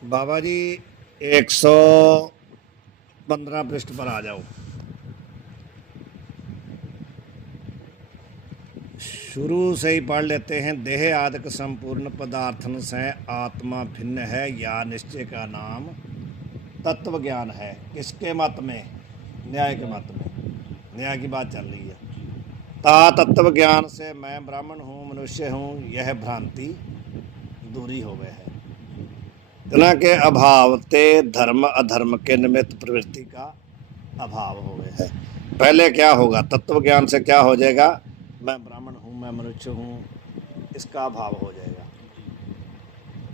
बाबा जी 115 पृष्ठ पर आ जाओ। शुरू से ही पढ़ लेते हैं। देह आदिक संपूर्ण पदार्थन से आत्मा भिन्न है या निश्चय का नाम तत्व ज्ञान है। किसके मत में? न्याय के मत में। न्याय की बात चल रही है। ता तत्व ज्ञान से मैं ब्राह्मण हूँ, मनुष्य हूँ, यह भ्रांति दूरी हो गए है। तना के अभाव ते धर्म अधर्म के निमित्त प्रवृत्ति का अभाव हो गया है। पहले क्या होगा? तत्व ज्ञान से क्या हो जाएगा? मैं ब्राह्मण हूँ, मैं मनुष्य हूँ, इसका अभाव हो जाएगा।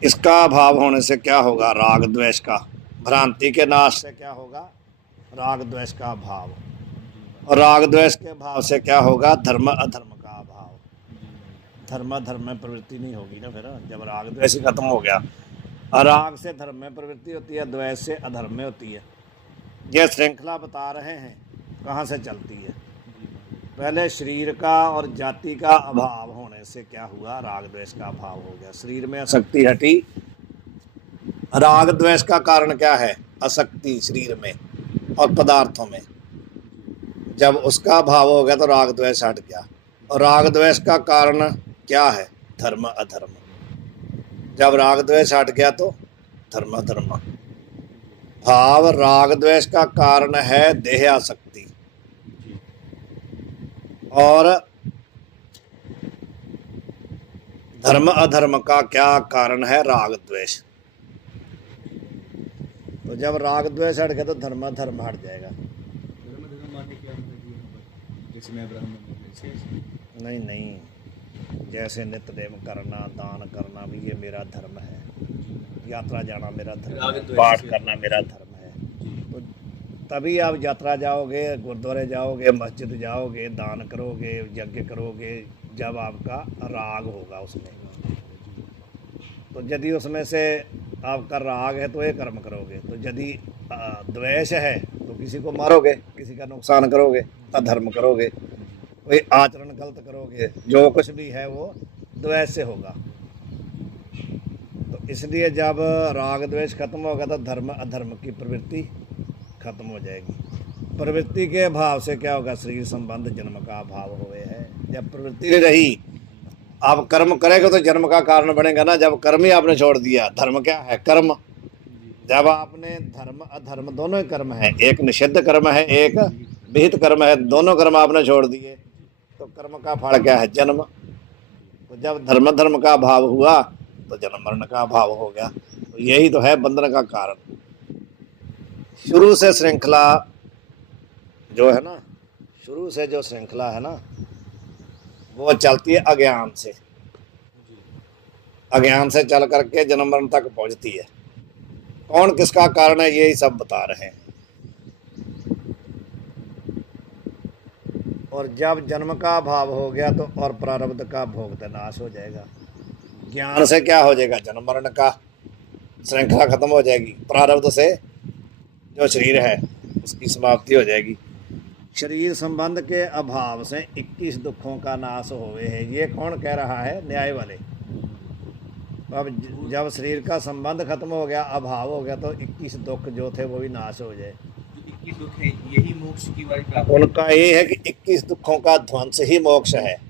इसका अभाव होने से क्या होगा? राग द्वेष का। भ्रांति के नाश से क्या होगा? राग द्वेष का अभाव। और राग द्वेष के भाव से क्या होगा? धर्म अधर्म का अभाव। धर्म अधर्म में प्रवृत्ति नहीं होगी ना फिर, जब राग द्वेष खत्म हो गया। राग से धर्म में प्रवृत्ति होती है, द्वेष से अधर्म में होती है। यह श्रृंखला बता रहे हैं कहाँ से चलती है। पहले शरीर का और जाति का अभाव होने से क्या हुआ? राग द्वेष का अभाव हो गया, शरीर में आसक्ति हटी। राग द्वेष का कारण क्या है? आसक्ति शरीर में और पदार्थों में। जब उसका अभाव हो गया तो राग द्वेष हट गया। और राग द्वेष का कारण क्या है? धर्म अधर्म। जब राग द्वेष हट गया तो धर्म अधर्म। भाव राग द्वेष का कारण है देह आसक्ति, और धर्म अधर्म का क्या कारण है? राग द्वेष। तो जब राग द्वेष हट गया तो धर्म अधर्म हट जाएगा। नहीं नहीं, जैसे नित्य नेम करना, दान करना भी ये मेरा धर्म है, यात्रा जाना मेरा धर्म है, पाठ करना मेरा धर्म है। तो तभी आप यात्रा जाओगे, गुरुद्वारे जाओगे, मस्जिद जाओगे, दान करोगे, यज्ञ करोगे, जब आपका राग होगा उसमें। तो यदि उसमें से आपका राग है तो ये कर्म करोगे। तो यदि द्वेष है तो किसी को मारोगे, किसी का नुकसान करोगे, अधर्म करोगे, कोई आचरण गलत करोगे, जो कुछ भी है वो द्वेष से होगा। तो इसलिए जब राग द्वेष खत्म होगा तो धर्म अधर्म की प्रवृत्ति खत्म हो जाएगी। प्रवृत्ति के अभाव से क्या होगा? शरीर संबंध जन्म का अभाव हो गया है। जब प्रवृत्ति नहीं रही, आप कर्म करेंगे तो जन्म का कारण बनेगा ना। जब कर्म ही आपने छोड़ दिया, धर्म क्या है? कर्म। जब आपने धर्म अधर्म दोनों ही कर्म है, एक निषिद्ध कर्म है, एक विहित कर्म है, दोनों कर्म आपने छोड़ दिए तो कर्म का फल क्या है? जन्म। तो जब धर्म धर्म का अभाव हुआ तो जन्म मरण का अभाव हो गया। तो यही तो है बंधन का कारण। शुरू से श्रृंखला जो है ना, शुरू से जो श्रृंखला है ना, वो चलती है अज्ञान से। अज्ञान से चल करके जन्म मरण तक पहुंचती है। कौन किसका कारण है यही सब बता रहे हैं। और जब जन्म का अभाव हो गया तो और प्रारब्ध का भोग नाश हो जाएगा। ज्ञान से क्या हो जाएगा? जन्म मरण का श्रृंखला खत्म हो जाएगी। प्रारब्ध से जो शरीर है उसकी समाप्ति हो जाएगी। शरीर संबंध के अभाव से 21 दुखों का नाश हो गए है। ये कौन कह रहा है? न्याय वाले। अब जब शरीर का संबंध खत्म हो गया, अभाव हो गया, तो 21 दुख जो थे वो भी नाश हो जाए। 21 दुख है, यही मोक्ष की वाली प्राप्ति। उनका ये है कि 21 दुखों का ध्वंस ही मोक्ष है।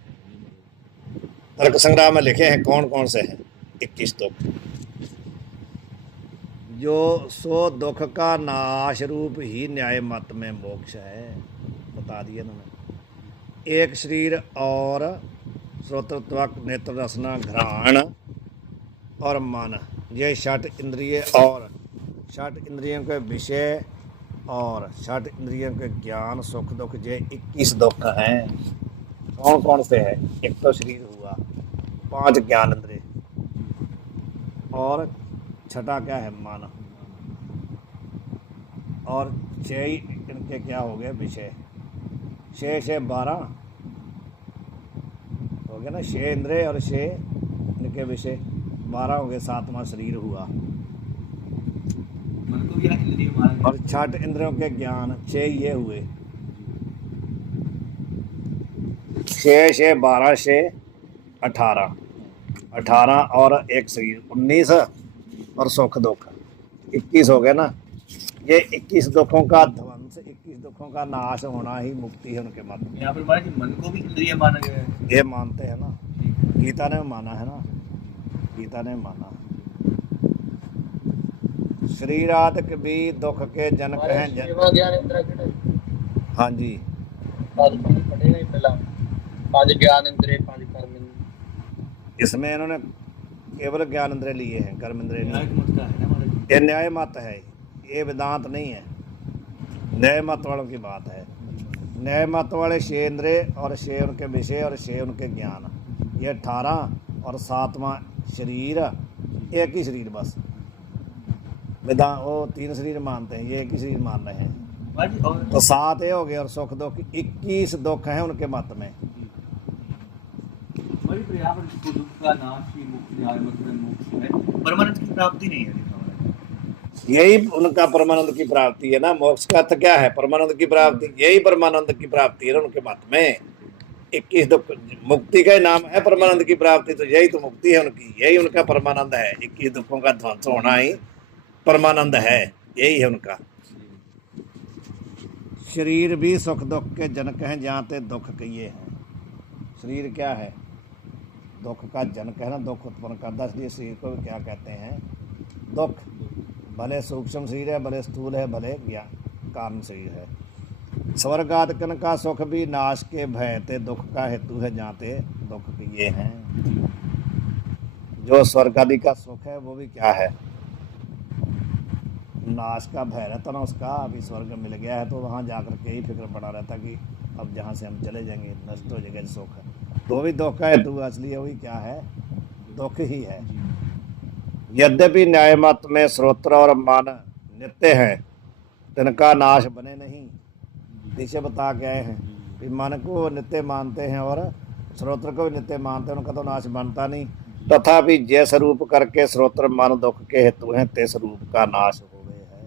तर्क संग्राम में लिखे हैं कौन कौन से हैं 21 दुख। जो 100 दुख का नाश रूप ही न्याय मत में मोक्ष है, बता दिया उन्होंने। एक शरीर और श्रोत्र त्वक नेत्र रसना घ्राण और मन, ये 6 इंद्रिय और 6 इंद्रियों के विषय और 6 इंद्रियों के ज्ञान सुख दुख, ये 21 दुख हैं। कौन कौन से हैं? एक तो शरीर हुआ, 5 ज्ञान इंद्रिय, और 6 क्या है? मन, और 6 इनके क्या हो गए? विषय। 6 से 12 हो गया ना, 6 इंद्रिय और 6 इनके विषय, 12 हो गए। 7वां शरीर हुआ। मन को भी इंद्रिय माना। और 6 इंद्रियों के ज्ञान 6 ये हुए। 6 से 12 से 18, 18 और एक शरीर 19, और सुख दुख 21 हो गए ना, ये 21 दुखों का ध्वंस, 21 दुखों का नाश होना ही मुक्ति है उनके मत में। यहाँ पर महाराज जी मन को भी इंद्रिय माना गया है। ये मानते हैं ना, गीता ने माना है ना, गीता ने माना। श्री राधिक भी दुख के जनक हैं सेवा ज्ञान इंद्र किहड़ा हाँ जी, पद पढ़ेगा ही पहला, पांच ज्ञान इंद्रिय पांच कर्म इंद्रिय। इसमें इन्होंने केवल ज्ञान इंद्रिय लिए हैं, कर्म इंद्रिय न्याय नहीं। मत का है ना महाराज जी। ये न्याय मत है, ये वेदांत नहीं है, न्याय मत वालों की बात है। न्याय मत वाले 6 इंद्रिय और 6 उनके विषय और 6 उनके ज्ञान, ये 18 और 7वां शरीर, एक ही शरीर बस। वेदांत वो 3 शरीर मानते हैं, ये एक ही शरीर मान रहे हैं। महाराज जी और तो 7 ये हो गए और सुख दुख 21 दुख हैं उनके मत में। महाराज जी, तो यहाँ पर इसको दुख का नाश ही मुक्ति न्याय मत में मोक्ष है, परमानंद की प्राप्ति नहीं है लिखा महाराज जी। यही उनका परमानंद की प्राप्ति है ना। मोक्ष का अर्थ क्या है? परमानंद की प्राप्ति, यही परमानंद की प्राप्ति है उनके मत में। 21 दुख मुक्ति का ही नाम है परमानंद की प्राप्ति, तो यही तो मुक्ति है उनकी, यही उनका परमानंद है। 21 दुखों का ध्वंस होना ही परमानंद है, यही है उनका। शरीर भी सुख दुख के जनक हैं, जहाँ ते दुख किए हैं। शरीर क्या है? दुख का जनक है ना, दुख उत्पन्न करता, इसलिए शरीर को क्या कहते हैं? दुख। भले सूक्ष्म शरीर है, भले स्थूल है, भले ज्ञान कारण शरीर है। स्वर्गादिकन का सुख भी नाश के भय ते दुख का हेतु है, जहाँ ते दुख किए हैं। जो स्वर्ग आदि का सुख है वो भी क्या है? नाश का भय रहता ना उसका। अभी स्वर्ग मिल गया है तो वहाँ जाकर के ही फिक्र पड़ा रहता कि अब जहाँ से हम चले जाएंगे नष्ट हो जाएगा सुख, तो भी दुख का हेतु असली वही क्या है? दुख ही है। यद्यपि न्याय मत में श्रोत्र और मन नित्य हैं, तिनका नाश बने नहीं। पीछे बता के आए हैं कि मन को नित्य मानते हैं और श्रोत्र को भी नित्य मानते हैं, उनका तो नाश बनता नहीं। तथापि जैस रूप करके श्रोत्र मन दुख के हेतु हैं, तेस रूप का नाश हो गए है।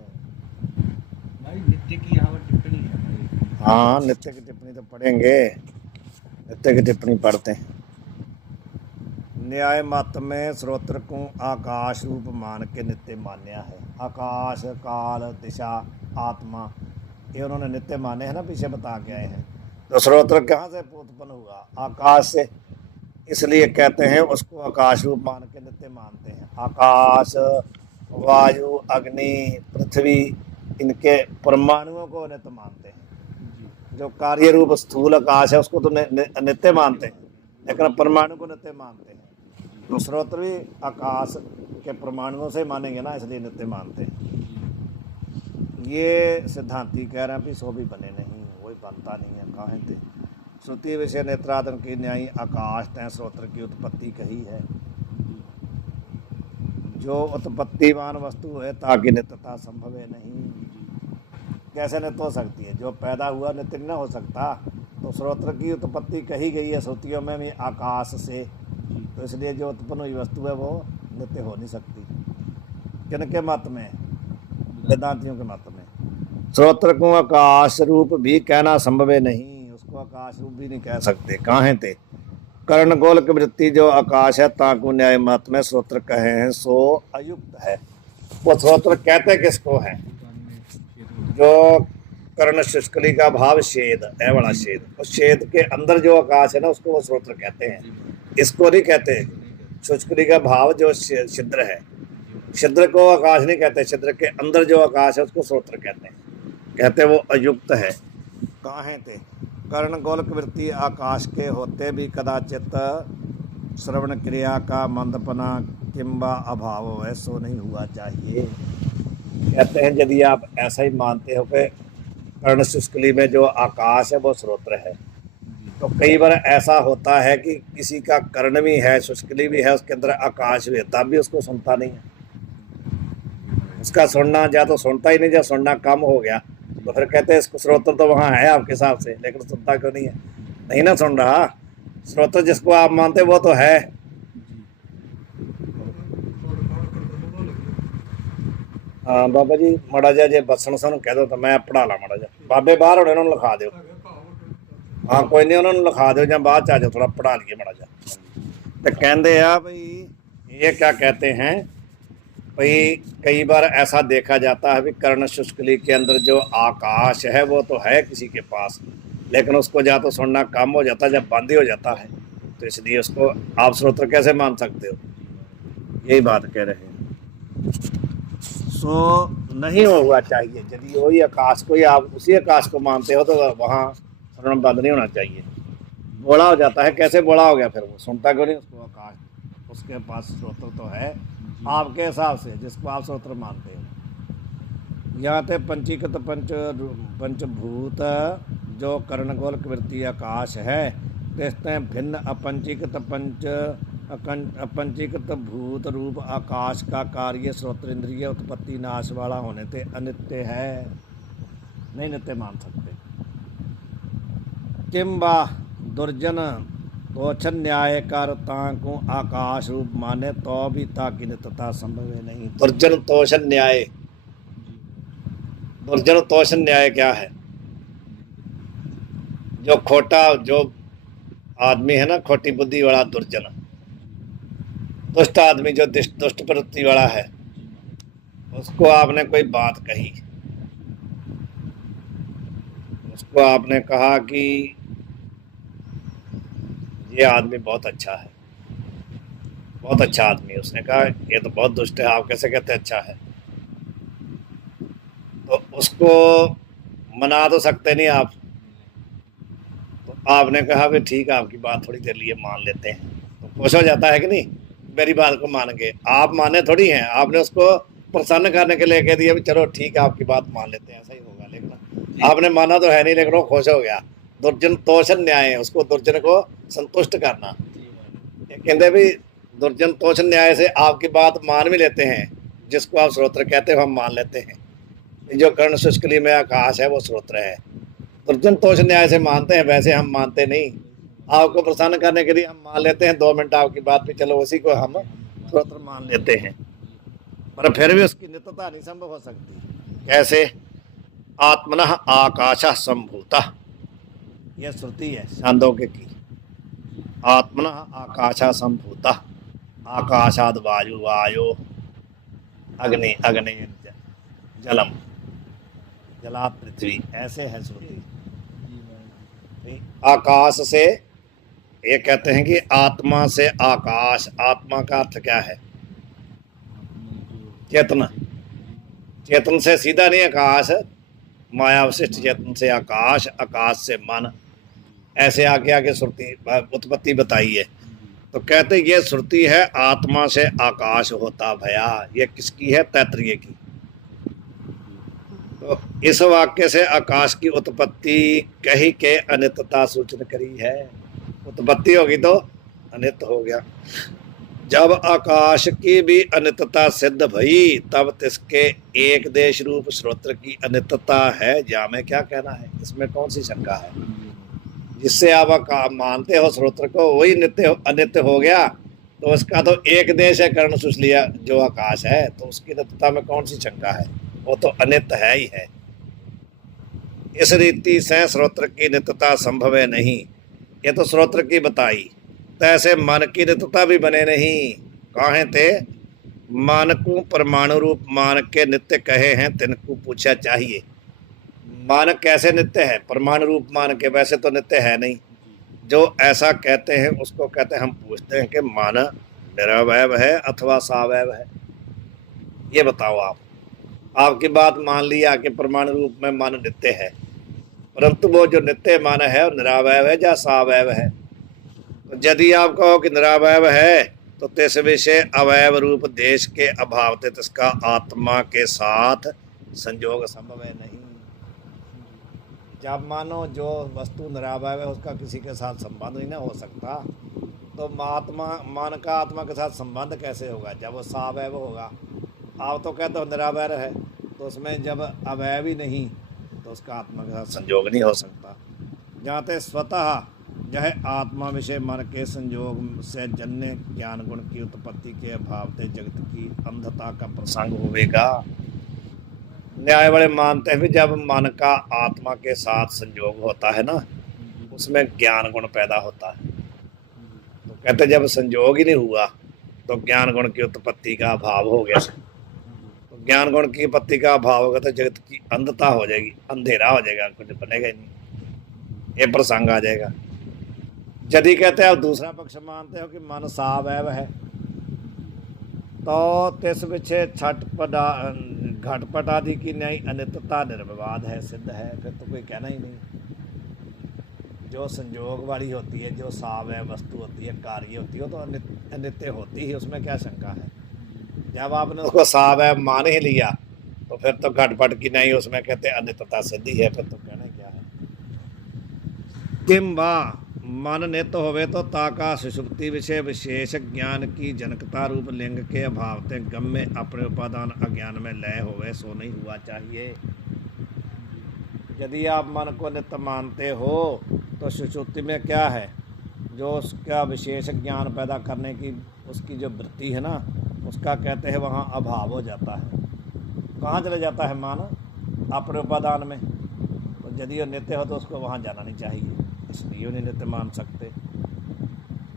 भाई नित्य की यहाँ पर टिप्पणी है हमारी। हाँ, नित्य की टिप्पणी तो पढ़ेंगे, नित्य की टिप्पणी पढ़ते हैं। न्याय मत में श्रोत्र को आकाश रूप मान के नित्य मान्या है। आकाश, काल, दिशा, आत्मा, ये उन्होंने नित्य माने हैं ना, पीछे बता के आए हैं। तो श्रोत्र कहाँ से उत्पन्न हुआ? आकाश से, इसलिए कहते हैं उसको आकाश रूप मान के नित्य मानते हैं। आकाश, वायु, अग्नि, पृथ्वी, इनके परमाणुओं को नित्य मानते हैं। जो कार्य रूप स्थूल आकाश है उसको तो नित्य मानते हैं, लेकिन परमाणु को नित्य मानते हैं। तो श्रोत्र भी आकाश के परमाणुओं से मानेंगे ना, इसलिए नित्य मानते हैं। ये सिद्धांती कह रहे हैं कि सो भी बने नहीं, वही बनता नहीं है, कहाँ थे। श्रुति विषय नेत्रादन की न्यायी आकाश तय श्रोत्र की उत्पत्ति कही है। जो उत्पत्तिवान वस्तु है ताकि नित्यता संभव है नहीं। कैसे नित्य हो सकती है? जो पैदा हुआ नित्य न हो सकता। तो श्रोत्र की उत्पत्ति कही गई है श्रुतियों में भी आकाश से, तो इसलिए जो उत्पन्न हुई वस्तु है वो नित्य हो नहीं सकती। किनके मत में? वेदांतियों के मत में। श्रोत्र को आकाश रूप भी कहना संभव है नहीं, उसको आकाश रूप भी नहीं कह सकते। कहाँ थे? कर्ण गोलक वृत्ति जो आकाश है, ताकू न्याय मत में श्रोत्र कहे हैं सो अयुक्त है। वो श्रोत्र कहते किसको है? जो कर्ण शुष्कली का भाव छेद है, बड़ा छेद, उस छेद के अंदर जो आकाश है ना, उसको वो श्रोत्र कहते हैं। इसको नहीं कहते शुष्कली का भाव जो छिद्र है, छिद्र को आकाश नहीं कहते। छिद्र के अंदर जो आकाश है उसको श्रोत्र कहते हैं, कहते वो अयुक्त है। कहाँ थे? कर्ण गोलक वृत्ति आकाश के होते भी कदाचित श्रवण क्रिया का मंदपना किंबा अभाव ऐसो नहीं हुआ चाहिए। कहते हैं यदि आप ऐसा ही मानते हो कि कर्ण शुष्कली में जो आकाश है वो श्रोत्र है, तो कई बार ऐसा होता है कि किसी का कर्ण भी है, शुष्कली भी है, उसके अंदर आकाश भी है, तब भी उसको सुनता नहीं है। उसका सुनना या तो सुनता ही नहीं, या सुनना कम हो गया, तो फिर कहते हैं इसको श्रोत्र तो वहाँ है आपके हिसाब से, लेकिन सुनता क्यों नहीं है? नहीं ना सुन रहा। श्रोत्र जिसको आप मानते वो तो है। हाँ बाबा जी, माड़ा जा जे बसन सानू कह दो तो मैं पढ़ा ला। माड़ा जा बाबे बाहर होने उन्होंने लिखा दो। हाँ कोई नहीं, उन्होंने लिखा दो, या बाद च आ जाओ, थोड़ा पढ़ा लिए माड़ा जा। तो कहते हैं भाई ये क्या कहते हैं भाई कई बार ऐसा देखा जाता है भी कर्ण शुष्कली के अंदर जो आकाश है वो तो है किसी के पास, लेकिन उसको या तो सुनना कम हो जाता है जब बंद ही हो जाता है, तो इसलिए उसको आप श्रोत्र कैसे मान सकते हो, यही बात कह रहे हैं। सो नहीं होगा चाहिए, यदि वही आकाश को ही आप उसी आकाश को मानते हो तो वहाँ श्रवण बंद नहीं होना चाहिए। बोला हो जाता है, कैसे बोला हो गया फिर वो सुनता क्यों नहीं उसको आकाश, उसके पास श्रोत्र तो है आपके हिसाब से जिसको आप श्रोत्र मानते हो। यहाँ पे पंचीकृत पंचभूत जो कर्णगोल वृत्ति आकाश है, देखते हैं भिन्न अपंचीकृत भूत रूप आकाश का कार्य श्रोत्र इंद्रिय उत्पत्ति नाश वाला होने से अनित्य है, नहीं नित्य मान सकते। किंबा दुर्जन तोछन न्यायकारता को आकाश रूप माने तो भी ताकि नित्यता संभव है नहीं। दुर्जन तोषण न्याय, दुर्जन तोषण न्याय क्या है? जो खोटा जो आदमी है ना, खोटी बुद्धि वाला दुर्जन, दुष्ट आदमी जो दुष्ट प्रवृत्ति वाला है, उसको आपने कोई बात कही, उसको आपने कहा कि ये आदमी बहुत अच्छा है, बहुत अच्छा आदमी, उसने कहा ये तो बहुत दुष्ट है, आप कैसे कहते अच्छा है? तो उसको मना तो सकते नहीं आप, तो आपने कहा भी ठीक है आपकी बात थोड़ी देर लिए मान लेते हैं, तो खुश हो जाता है कि नहीं, मेरी बात को मान के। आप माने थोड़ी हैं, आपने उसको प्रसन्न करने के लिए कह दिया भी चलो ठीक है आपकी बात मान लेते हैं, ऐसा ही होगा, लेकिन आपने माना तो है नहीं, लेकिन वो खुश हो गया। दुर्जन तोषण न्याय है, उसको दुर्जन को संतुष्ट करना। कहते भी दुर्जन तोषण न्याय से आपकी बात मान भी लेते हैं, जिसको आप श्रोत्र कहते हो हम मान लेते हैं। जो कर्ण शुष्कली में आकाश है वो श्रोत्र है, दुर्जन तोषण न्याय से मानते हैं, वैसे हम मानते नहीं। आपको प्रसन्न करने के लिए हम मान लेते हैं 2 मिनट आपकी बात पे, चलो उसी को हम श्रोत्र मान लेते हैं, पर फिर भी उसकी नित्यता नहीं संभव हो सकती। कैसे? आत्मनः आकाशः संभूतः, यह श्रुति है छांदोग्य की। आत्मनः आकाशः संभूतः, आकाशाद वायु, वायो अग्नि, अग्नि जलम, जलात पृथ्वी, ऐसे है श्रुति। आकाश से, ये कहते हैं कि आत्मा से आकाश, आत्मा का अर्थ क्या है? चेतना, चेतन से सीधा नहीं आकाश, माया विशिष्ट चेतन से आकाश, आकाश से मन, ऐसे आगे आगे श्रुति उत्पत्ति बताई है। तो कहते ये श्रुति है आत्मा से आकाश होता भया, ये किसकी है? तैत्तिरीय की। तो इस वाक्य से आकाश की उत्पत्ति कही के अनित्यता सूचन करी है, उत्पत्ति होगी तो अनित्य हो गया। जब आकाश की भी अनित्यता सिद्ध भई तब तिसके एक देश रूप श्रोत्र की अनित्यता है, या में क्या कहना है? इसमें कौन सी शंका है? जिससे आप मानते हो श्रोत्र को वही नित्य अनित्य हो गया, तो उसका तो एक देश है कर्ण शुष्लिया जो आकाश है, तो उसकी नित्यता में कौन सी शंका है? वो तो अनित्य है ही है। इस रीति से श्रोत्र की नित्यता संभव है नहीं, ये तो श्रोत्र की बताई। तैसे मन की नित्यता भी बने नहीं, काहे ते मन को परमाणु रूप मान के नित्य कहे हैं, तिनको पूछा चाहिए। मन कैसे नित्य है? परमाणु रूप मान के, वैसे तो नित्य है नहीं। जो ऐसा कहते हैं उसको कहते हैं, हम पूछते हैं कि मन निरवय है अथवा सावयव है, ये बताओ आप। आपकी बात मान लिया कि परमाणु रूप में मन नित्य है, परंतु वो जो नित्य मन है वो निरावयव है या सावयव है? तो यदि आप कहो कि निरावयव है तो तिस विषय अवयव रूप देश के अभाव से इसका आत्मा के साथ संयोग संभव है नहीं। जब मानो जो वस्तु निरावयव है उसका किसी के साथ संबंध ही ना हो सकता, तो आत्मा मन का आत्मा के साथ संबंध कैसे होगा जब वो सावयव होगा? आप तो कहते हो निरावयव है, तो उसमें जब अवयव ही नहीं तो उसका आत्मा के साथ संयोग नहीं हो सकता। जहाँ तक स्वतः यह आत्मा विषय मन के संयोग से जन्य ज्ञान गुण की उत्पत्ति के अभाव से जगत की अंधता का प्रसंग होगा। न्याय वाले मानते हैं भी जब मन का आत्मा के साथ संयोग होता है ना, उसमें ज्ञान गुण पैदा होता है। तो कहते जब संयोग ही नहीं हुआ तो ज्ञान गुण की उत्पत्ति का अभाव हो गया। ज्ञान गुण की पत्ती का अभाव होगा तो जगत की अंधता हो जाएगी, अंधेरा हो जाएगा, कुछ बनेगा ही नहीं, ये प्रसंग आ जाएगा। यदि कहते हैं आप दूसरा पक्ष मानते हो कि मन सावयव है, तो तिस पिछे घटपट आदि की नई अनित्यता निर्विवाद है, सिद्ध है, फिर तो कोई कहना ही नहीं। जो संयोग वाली होती है, जो सावयव वस्तु होती है, कार्य होती है, वो तो अनित्य होती ही, उसमें क्या शंका है। जब आपने उसको सावयव मान ही लिया तो फिर तो घटपट की नहीं, उसमें कहते अनित्यता सिद्धि है, फिर तो कहना क्या है। किंबा मन नित होवे तो ताका सुषुप्ति विषय विशेष ज्ञान की जनकता रूप लिंग के अभाव ते गम्य अपने उपादान अज्ञान में लय होवे, सो नहीं हुआ चाहिए। यदि आप मन को नित्य मानते हो तो सुषुप्ति में क्या है, जो उसका विशेष ज्ञान पैदा करने की उसकी जो वृत्ति है ना, उसका कहते हैं वहाँ अभाव हो जाता है। कहाँ चले जाता है मन? अपने उपादान में। तो यदि वो नित्य हो तो उसको वहाँ जाना नहीं चाहिए, इसलिए उन्हें नित्य मान सकते।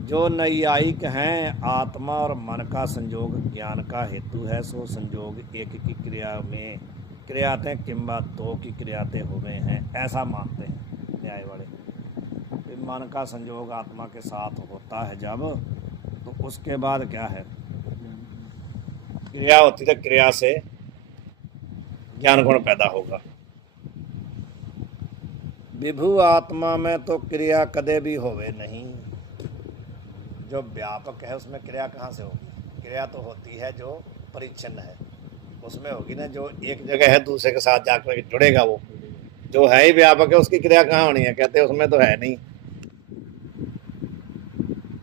जो नैयायिक हैं, आत्मा और मन का संयोग ज्ञान का हेतु है, सो संयोग एक की क्रिया में क्रियाते किंबा दो की क्रियाते हुए हैं, ऐसा मानते हैं न्याय वाले। तो मन का संयोग आत्मा के साथ होता है जब, तो उसके बाद क्या है, क्रिया होती है, क्रिया से ज्ञान गुण पैदा होगा। विभु आत्मा में तो क्रिया कदे भी होवे नहीं। जो व्यापक है उसमें क्रिया कहाँ से होगी? क्रिया तो होती है जो परिच्छिन्न है, उसमें होगी ना। जो एक जगह है दूसरे के साथ जाकर जुड़ेगा, वो जो है ही व्यापक है, उसकी क्रिया कहाँ होनी है? कहते हैं उसमें तो है नहीं।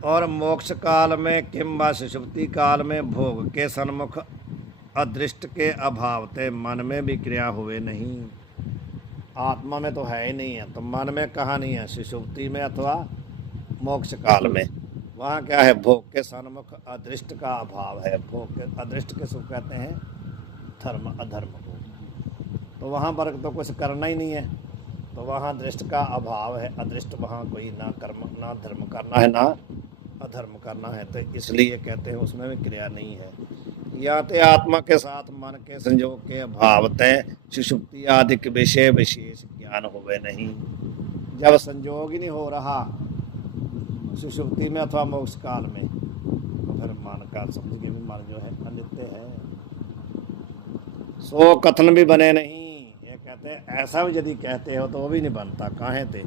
और मोक्ष काल में किंबा सुषुप्ति काल में भोग के सन्मुख अदृष्ट के अभाव ते मन में भी क्रिया हुए नहीं। आत्मा में तो है ही नहीं है, तो मन में कहाँ नहीं है? सुषुप्ति में अथवा मोक्ष काल में। वहाँ क्या है? भोग के सन्मुख अदृष्ट का अभाव है। भोग के अदृष्ट के सुख कहते हैं धर्म अधर्म को, तो वहाँ पर तो कुछ करना ही नहीं है, तो वहाँ दृष्ट का अभाव है। अदृष्ट वहाँ कोई ना कर्म ना धर्म करना है ना अधर्म करना है, तो इसलिए कहते हैं उसमें भी क्रिया नहीं है। या तो आत्मा के साथ मन के संयोग के अभाव तय सुषुप्ति आदि के विषय विशेष ज्ञान होवे नहीं। जब संयोग ही नहीं हो रहा सुषुप्ति में अथवा मोक्ष काल में, तो फिर मन का समझ के भी मन जो है अनित्य है, सो कथन भी बने नहीं। ये कहते हैं ऐसा भी यदि कहते हो तो वो भी नहीं बनता। काहे थे?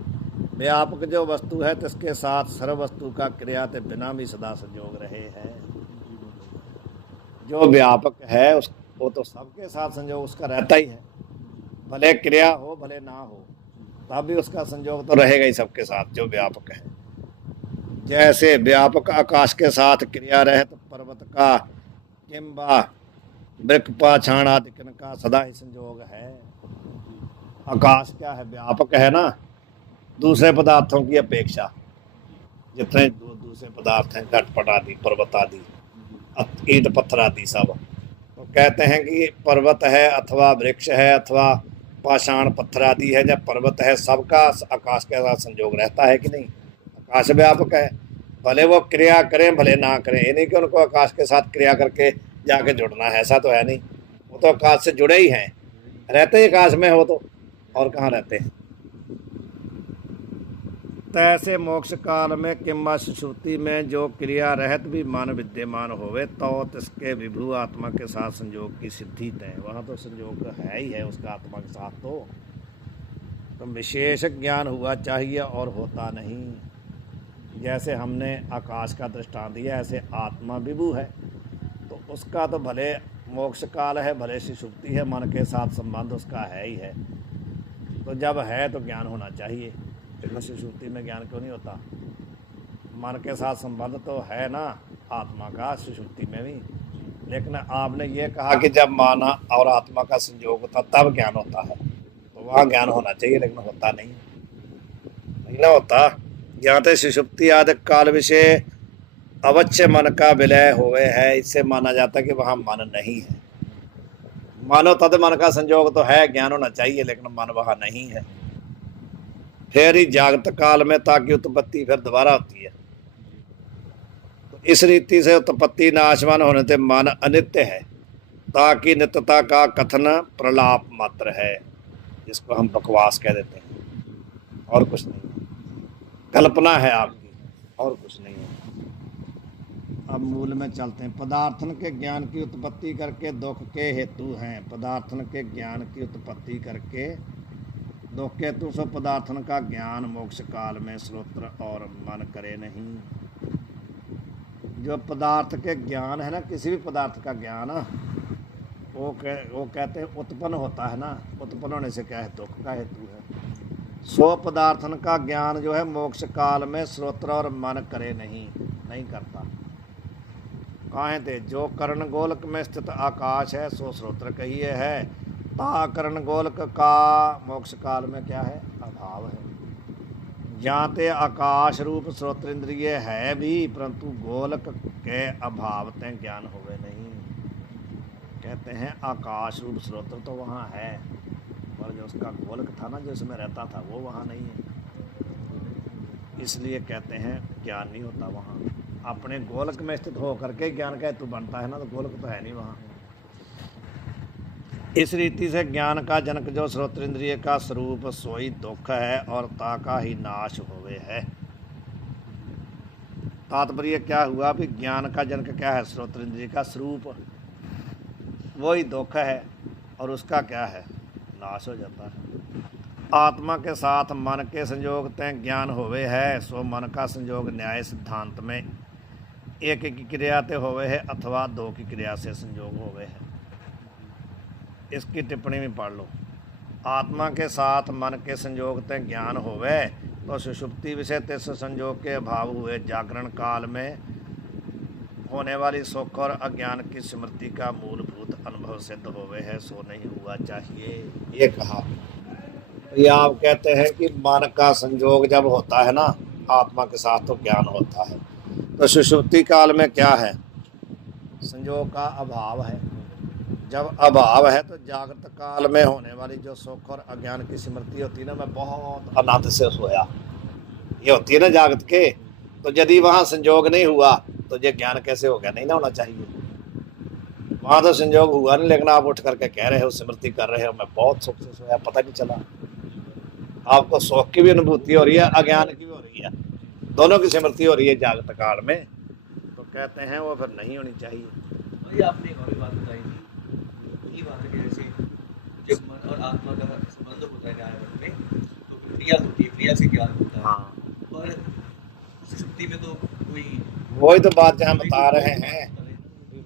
व्यापक जो वस्तु है तिसके साथ सर्व वस्तु का क्रिया के बिना भी सदा संयोग रहे है। जो व्यापक है उस वो तो सबके साथ संयोग उसका रहता ही है, भले क्रिया हो भले ना हो, तब भी उसका संयोग तो रहेगा ही सबके साथ जो व्यापक है। जैसे व्यापक आकाश के साथ क्रिया रहे तो पर्वत का किंबा वृक्ष पाषाण आदि का सदा ही संयोग है। आकाश क्या है? व्यापक है ना, दूसरे पदार्थों की अपेक्षा। जितने दूसरे पदार्थ हैं, घटपट आदि, पर्वत आदि, ईंट पत्थर आदि सब, तो कहते हैं कि पर्वत है अथवा वृक्ष है अथवा पाषाण पत्थर आदि है, जब पर्वत है सबका आकाश के साथ संयोग रहता है कि नहीं? आकाश व्यापक है, भले वो क्रिया करें भले ना करें, ये नहीं कि उनको आकाश के साथ क्रिया करके जाके जुड़ना है, ऐसा तो है नहीं। वो तो आकाश से जुड़े ही हैं, रहते ही आकाश में हो, तो और कहाँ रहते हैं। तैसे मोक्ष काल में किंबा सुषुप्ति में जो क्रिया रहित भी मन विद्यमान होवे, तो इसके विभु आत्मा के साथ संयोग की सिद्धि तय। वहाँ तो संयोग है ही है उसका आत्मा के साथ, तो विशेष ज्ञान हुआ चाहिए और होता नहीं। जैसे हमने आकाश का दृष्टांत दिया, ऐसे आत्मा विभु है, तो उसका तो भले मोक्ष काल है भले सुषुप्ति है, मन के साथ संबंध उसका है ही है। तो जब है तो ज्ञान होना चाहिए, लेकिन सुषुप्ति में ज्ञान क्यों नहीं होता? मन के साथ संबंध तो है ना आत्मा का सुषुप्ति में भी, लेकिन आपने ये कहा कि जब मन और आत्मा का संयोग होता तब ज्ञान होता है, तो वहाँ ज्ञान होना चाहिए, लेकिन होता नहीं ना होता। यहाँ तो सुषुप्ति आदि काल विषय अवश्य मन का विलय हुए है, इससे माना जाता है कि वहाँ मन नहीं है। मानो तद मन का संयोग तो है, ज्ञान होना चाहिए, लेकिन मन वहाँ नहीं है। फिर ही जागृत काल में ताकि उत्पत्ति फिर दोबारा होती है, तो इस रीति से उत्पत्ति नाशवान होने से मन अनित्य है। ताकि नित्यता का कथन प्रलाप मात्र है, जिसको हम बकवास कह देते हैं, और कुछ नहीं है, कल्पना है आपकी, और कुछ नहीं है। अब मूल में चलते हैं। पदार्थन के ज्ञान की उत्पत्ति करके दुख के हेतु हैं। पदार्थन के ज्ञान की उत्पत्ति करके दुख के हेतु सो पदार्थन का ज्ञान मोक्ष काल में श्रोत्र और मन करे नहीं। जो पदार्थ के ज्ञान है ना, किसी भी पदार्थ का ज्ञान वो कहते हैं उत्पन्न होता है ना, उत्पन्न होने से क्या है, दुख का हेतु है। सो पदार्थन का ज्ञान जो है मोक्ष काल में श्रोत्र और मन करे नहीं करता। कहाँ थे, जो कर्ण गोलक में स्थित आकाश है सो श्रोत्र कहिए है, ता कर्ण गोलक का मोक्ष काल में क्या है, अभाव है। जाते आकाश रूप श्रोत्र इंद्रिय है भी, परंतु गोलक के अभाव ते ज्ञान होवे नहीं। कहते हैं आकाश रूप श्रोत्र तो वहाँ है, पर जो उसका गोलक था ना, जो उसमें रहता था, वो वहाँ नहीं है। इसलिए कहते हैं ज्ञान नहीं होता वहाँ। अपने गोलक में स्थित होकर के ज्ञान का हेतु बनता है ना, तो गोलक तो है नहीं वहाँ। इस रीति से ज्ञान का जनक जो श्रोत्र इंद्रिय का स्वरूप सोई दुख है और ता का ही नाश होवे है। तात्पर्य क्या हुआ भी, ज्ञान का जनक क्या है, श्रोत्र इंद्रिय का स्वरूप वही दुख है, और उसका क्या है, नाश हो जाता है। आत्मा के साथ मन के संयोग तय ज्ञान होवे है, सो मन का संयोग न्याय सिद्धांत में एक की क्रिया ते होवे है अथवा दो की क्रिया से संयोग होवे है। इसकी टिप्पणी में पढ़ लो। आत्मा के साथ मन के संयोग ते ज्ञान होवे तो सुषुप्ति विषय तिस संयोग के अभाव हुए जागरण काल में होने वाली सुख और अज्ञान की स्मृति का मूलभूत अनुभव सिद्ध होवे है, सो नहीं हुआ चाहिए। ये कहा। ये आप कहते हैं कि मन का संयोग जब होता है ना आत्मा के साथ तो ज्ञान होता है, तो सुषुप्ति काल में क्या है, संयोग का अभाव है। जब अभाव है तो जागृत काल में होने वाली जो सुख और अज्ञान की स्मृति होती है ना, मैं बहुत आनंद से सोया, ये होती है ना जागृत के, तो यदि वहाँ संयोग नहीं हुआ तो ये ज्ञान कैसे हो गया, नहीं ना होना चाहिए। वहाँ तो संयोग हुआ नहीं, लेकिन आप उठ करके कह रहे हो, स्मृति कर रहे हो, मैं बहुत सुख से सोया, पता नहीं चला। आपको सुख की भी अनुभूति हो रही है, अज्ञान की भी हो रही है, दोनों की स्मृति हो रही है जागृत काल में, तो कहते हैं वो फिर नहीं होनी चाहिए। भाई आपने एक और बात बताई थी, ये बात है कि जैसे जब मन और आत्मा का संबंध होता है न्यायवाद में, तो क्रिया होती है, क्रिया से ज्ञान होता है। हाँ, और सुषुप्ति में तो कोई, वही तो बात जहाँ बता रहे हैं,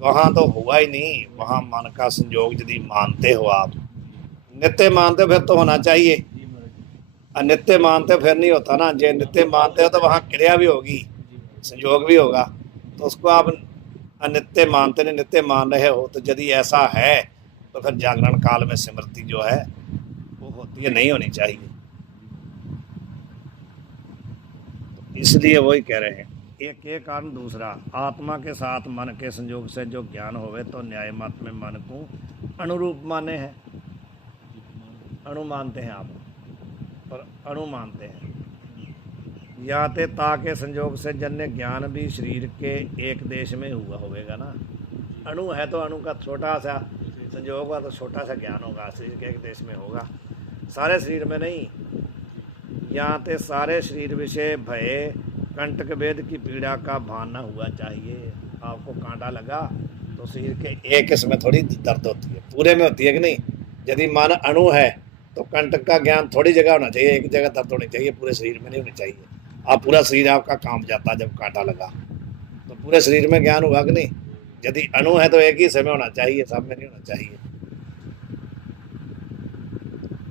वहाँ तो हुआ ही नहीं। वहाँ मन का संयोग यदि मानते हो आप, नित्य मानते हो फिर तो होना चाहिए, अनित्य मानते हो फिर नहीं होता ना। जो नित्य मानते हो तो वहाँ क्रिया भी होगी, संयोग भी होगा, तो उसको आप अनित्य मानते नहीं, नित्य मान रहे हो। तो यदि ऐसा है तो फिर जागरण काल में स्मृति जो है वो होती है, नहीं होनी चाहिए। इसलिए वही कह रहे हैं, एक ये कारण। दूसरा, आत्मा के साथ मन के संयोग से जो ज्ञान होवे तो न्याय मत में मन को अनुरूप माने हैं। अणु मानते हैं आप, पर अणु मानते हैं। याते ता के संयोग से जन्य ज्ञान भी शरीर के एक देश में हुआ होवेगा ना। अणु है तो अणु का छोटा सा संयोग होगा तो छोटा सा ज्ञान होगा, शरीर के एक देश में होगा, सारे शरीर में नहीं। यहाँ ते सारे शरीर विषय भय कंटक वेद की पीड़ा का भान न हुआ चाहिए। आपको कांटा लगा तो शरीर के एक हिस्से में थोड़ी दर्द होती है, पूरे में होती है कि नहीं। यदि मन अणु है तो कंटक का ज्ञान थोड़ी जगह होना चाहिए, एक जगह दर्द होनी चाहिए, पूरे शरीर में नहीं होनी चाहिए। आप पूरा शरीर आपका काम जाता जब कांटा लगा, तो पूरे शरीर में ज्ञान हुआ कि नहीं। यदि अणु है तो एक ही समय होना चाहिए, सब में नहीं होना चाहिए।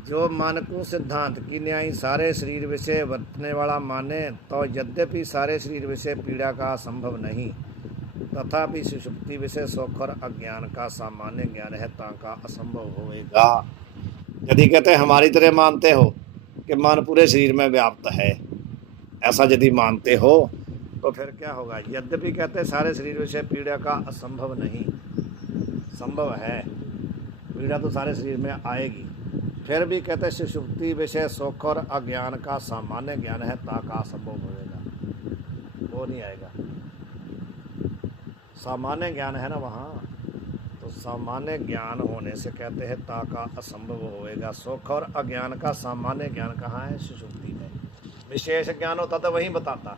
जो मन को सिद्धांत की न्याय सारे शरीर विषय वर्तने वाला माने, तो यद्यपि सारे शरीर विषय पीड़ा का असंभव नहीं, तथापि सुषुप्ति विषय सुख और अज्ञान का सामान्य ज्ञान है, ताका असंभव होएगा। यदि कहते हैं हमारी तरह मानते हो कि मन पूरे शरीर में व्याप्त है, ऐसा यदि मानते हो तो फिर क्या होगा। यद्यपि कहते हैं सारे शरीर विषय पीड़ा का असंभव नहीं, संभव है, पीड़ा तो सारे शरीर में आएगी। फिर भी कहते हैं सुषुप्ति विषय सुख और अज्ञान का सामान्य ज्ञान है, ताका असंभव होएगा, वो नहीं आएगा। सामान्य ज्ञान है ना वहाँ, तो सामान्य ज्ञान होने से कहते हैं ता का असंभव होएगा। सुख और अज्ञान का सामान्य ज्ञान कहाँ है? सुषुप्ति में। विशेष ज्ञान होता तो वहीं बताता।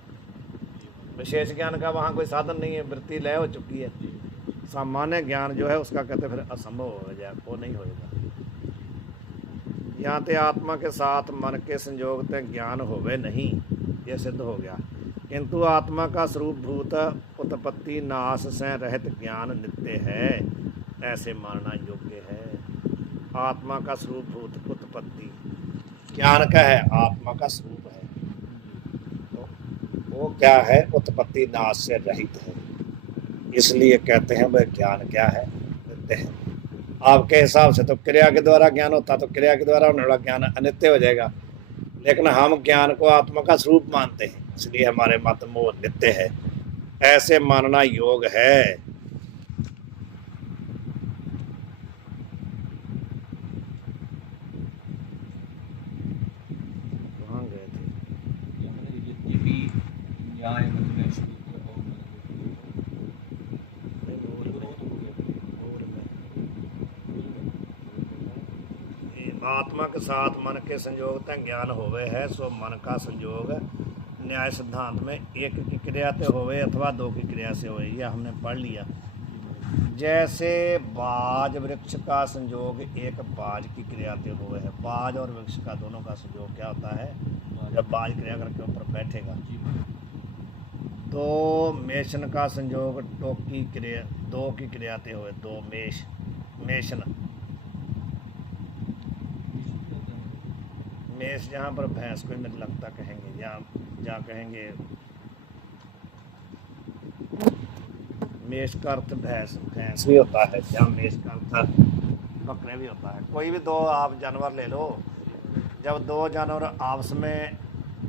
विशेष ज्ञान का वहाँ कोई साधन नहीं है, वृत्ति लय हो चुकी है। सामान्य ज्ञान जो है उसका कहते फिर असंभव हो जाए, वो नहीं होएगा। यहाँ ते आत्मा के साथ मन के संयोग ते ज्ञान होवे नहीं, ये सिद्ध हो गया। किंतु आत्मा का स्वरूप भूत उत्पत्ति नाश से रहित ज्ञान नित्य है, ऐसे मानना योग्य है। आत्मा का स्वरूप भूत उत्पत्ति ज्ञान का है, आत्मा का स्वरूप है, तो वो क्या है? उत्पत्ति नाश से रहित है, इसलिए कहते हैं वह ज्ञान क्या है? नित्य है। आपके हिसाब से तो क्रिया के द्वारा ज्ञान होता, तो क्रिया के द्वारा होने वाला ज्ञान अनित्य हो जाएगा, लेकिन हम ज्ञान को आत्मा का स्वरूप मानते हैं, इसलिए हमारे मत में वो नित्य है, ऐसे मानना योग है। कहाँ गए थे? ये भी न्याय मतलब सूत्र और आत्मा के साथ मन के संयोग तक ज्ञान होवे है, सो मन का संयोग न्याय सिद्धांत में एक की क्रिया से होवे अथवा दो की क्रिया से होवे, यह हमने पढ़ लिया। जैसे बाज वृक्ष का संयोग एक बाज की क्रिया से होवे है, बाज और वृक्ष का दोनों का संयोग क्या होता है? जब बाज क्रिया करके ऊपर बैठेगा। तो मेशन का संयोग टोकी क्रिया दो की क्रिया से होवे, दो मेशन मेष जहाँ पर भैंस को मेरे लगता कहेंगे, जहाँ कहेंगे मेष का अर्थ भैंस भी होता है, जहाँ मेष का अर्थ बकरे भी होता है। कोई भी दो आप जानवर ले लो, जब दो जानवर आपस में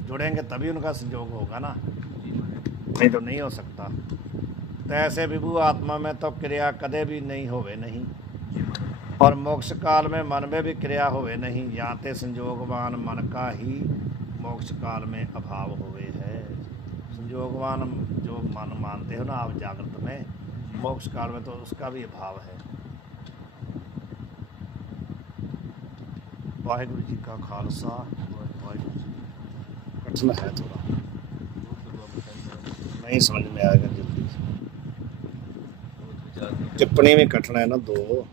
जुड़ेंगे तभी उनका संयोग होगा ना, नहीं तो नहीं हो सकता। तो ऐसे विभु आत्मा में तो क्रिया कदे भी नहीं होवे नहीं, और मोक्ष काल में मन में भी क्रिया होवे नहीं, याते संयोगवान मन का ही मोक्ष काल में अभाव होवे है। संयोगवान जो मन मानते हो ना आप जागृत में, मोक्ष काल में तो उसका भी अभाव है। वाहिगुरु जी का खालसा, वाहिगुरु जी। कठिन है थोड़ा, नहीं समझ में आएगा जल्दी। टिप्पणी में कठिन है ना दो।